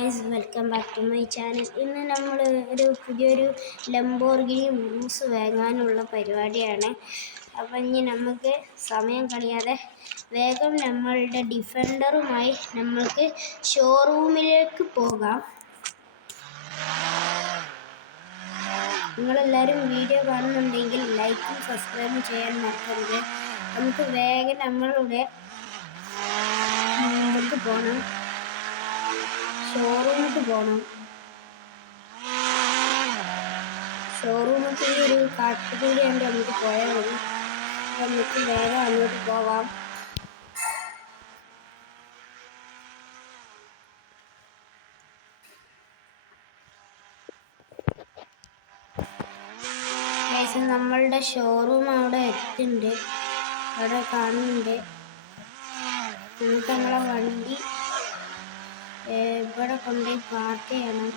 Guys, welcome back to my channel. ഇന്ന് നമ്മൾ പുതിയൊരു ലംബോർഗിനി മ്യൂസ് വാങ്ങാനുള്ള പരിപാടിയാണ്. അപ്പം ഇനി നമുക്ക് സമയം കളയാതെ വേഗം നമ്മളുടെ ഡിഫൻഡറുമായി നമ്മൾക്ക് ഷോറൂമിലേക്ക് പോകാം. നിങ്ങളെല്ലാവരും വീഡിയോ കാണുന്നുണ്ടെങ്കിൽ ലൈക്കും സബ്സ്ക്രൈബും ചെയ്യാൻ മറക്കരുത്. നമുക്ക് വേഗം നമ്മളുടെ മുമ്പ് പോകണം, ഷോറൂമിലേക്ക് പോകണം. ഷോറൂമൊക്കെ ഈ ഒരു കാട്ടുകൂടി ഉണ്ട്, നമുക്ക് പോയാൽ മതി. നമുക്ക് വേഗം അങ്ങോട്ട് പോവാം. നമ്മളുടെ ഷോറൂം അവിടെ എത്തുന്നുണ്ട്, അവിടെ കാണുന്നുണ്ട്. നമുക്ക് നമ്മളെ വണ്ടി ഇവിടെ കൊണ്ടുപോയി പാർക്ക് ചെയ്യണം.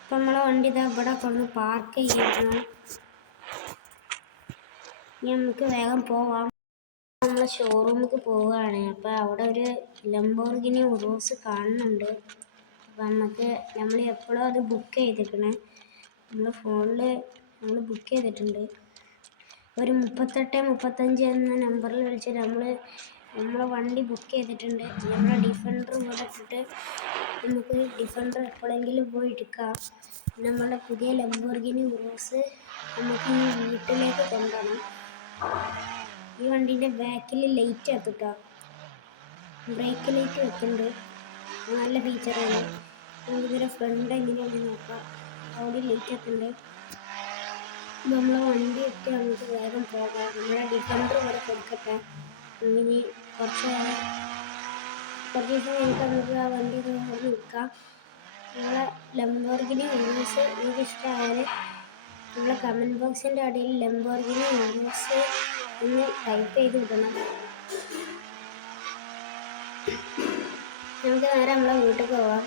ഇപ്പം നമ്മളെ വണ്ടി ഇതാ ഇവിടെ കൊണ്ട് പാർക്ക് ചെയ്യണം. ഇനി നമുക്ക് വേഗം പോവാം. നമ്മളെ ഷോറൂമിലേക്ക് പോവുകയാണ്. അപ്പം അവിടെ ഒരു ലംബോർഗിനി ഉറൂസ് കാണുന്നുണ്ട്. അപ്പം നമ്മൾ എപ്പോഴും അത് ബുക്ക് ചെയ്തിരിക്കണേ. നമ്മുടെ ഫോണിൽ നമ്മൾ ബുക്ക് ചെയ്തിട്ടുണ്ട്. ഒരു 3835 എന്ന നമ്പറിൽ വിളിച്ച് നമ്മളെ വണ്ടി ബുക്ക് ചെയ്തിട്ടുണ്ട്. നമ്മുടെ ഡിഫൻഡർ ഇവിടെ ഇട്ടിട്ട് നമുക്ക് ഡിഫൻഡർ എപ്പോഴെങ്കിലും പോയി എടുക്കാം. നമ്മളുടെ പുതിയ ലംബോർഗിനി ഉറൂസ് നമുക്ക് ഈ വീട്ടിലേക്ക് കൊണ്ടുപോകണം. ഈ വണ്ടീൻ്റെ ബാക്കിൽ ലൈറ്റ് കത്തിട്ടാ, ബ്രേക്ക് ലൈറ്റ് വെക്കുന്നുണ്ട്, നല്ല ഫീച്ചറാണ്. നമുക്കിതിൻ്റെ ഫ്രണ്ട് എങ്ങനെയാണെന്ന് നോക്കാം. അവിടെ ലൈറ്റ് എത്തുന്നുണ്ട്. നമ്മളെ വണ്ടി എത്തി നമുക്ക് വേഗം പോകാം. നമ്മളെ ഡിഫൻഡർ ഇവിടെ കൊടുക്കട്ടെ. ഇനി കുറച്ച് ദിവസം കഴിഞ്ഞിട്ട് നമുക്ക് ആ വണ്ടി നിൽക്കാം. നമ്മളെ ലംബോർഗിനി ഉറൂസ് നിങ്ങൾക്ക് ഇഷ്ടമായാൽ നമ്മളെ കമൻറ്റ് ബോക്സിൻ്റെ അടിയിൽ ലംബോർഗിനി ഉറൂസ് ഒന്ന് ടൈപ്പ് ചെയ്ത് വിടണം. നമുക്ക് നേരെ നമ്മളെ വീട്ടിൽ പോവാം.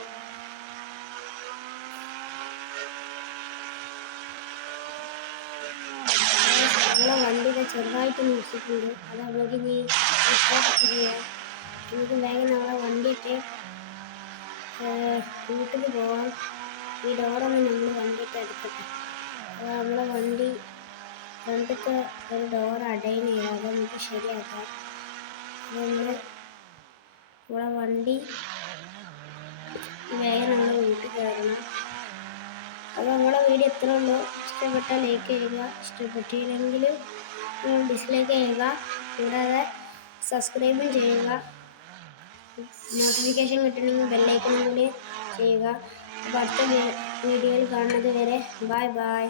നമ്മളെ വണ്ടിയുടെ ചെറുതായിട്ട് മുറിച്ചിട്ടുണ്ട്. അത് നമുക്ക് ഇനി ചെയ്യാം. നമുക്ക് വേഗം നമ്മളെ വണ്ടിയിട്ട് വീട്ടിൽ പോവാം. ഈ ഡോറൊന്ന് നമ്മൾ വണ്ടിയിട്ട് എടുക്കട്ടെ. നമ്മളെ വണ്ടി ഫ്രണ്ടത്തെ ഒരു ഡോർ അടൈൻ ചെയ്യാം, അത് നമുക്ക് ശരിയാക്കാം. നമ്മളെ വണ്ടി വേഗം നമ്മൾ വീട്ടിൽ കയറണം. അപ്പോൾ നമ്മളെ വീഡിയോ എത്ര ഉള്ളൂ. ഇഷ്ടപ്പെട്ടാൽ ലൈക്ക് ചെയ്യുക, ഇഷ്ടപ്പെട്ടില്ലെങ്കിൽ ഡിസ്ലൈക്ക് ചെയ്യുക. കൂടാതെ സബ്സ്ക്രൈബും ചെയ്യുക. നോട്ടിഫിക്കേഷൻ കിട്ടണമെങ്കിൽ ബെല്ലൈക്കണും കൂടി ചെയ്യുക. അപ്പോൾ അടുത്ത വീഡിയോയിൽ കാണുന്നത് വരെ ബൈ ബൈ.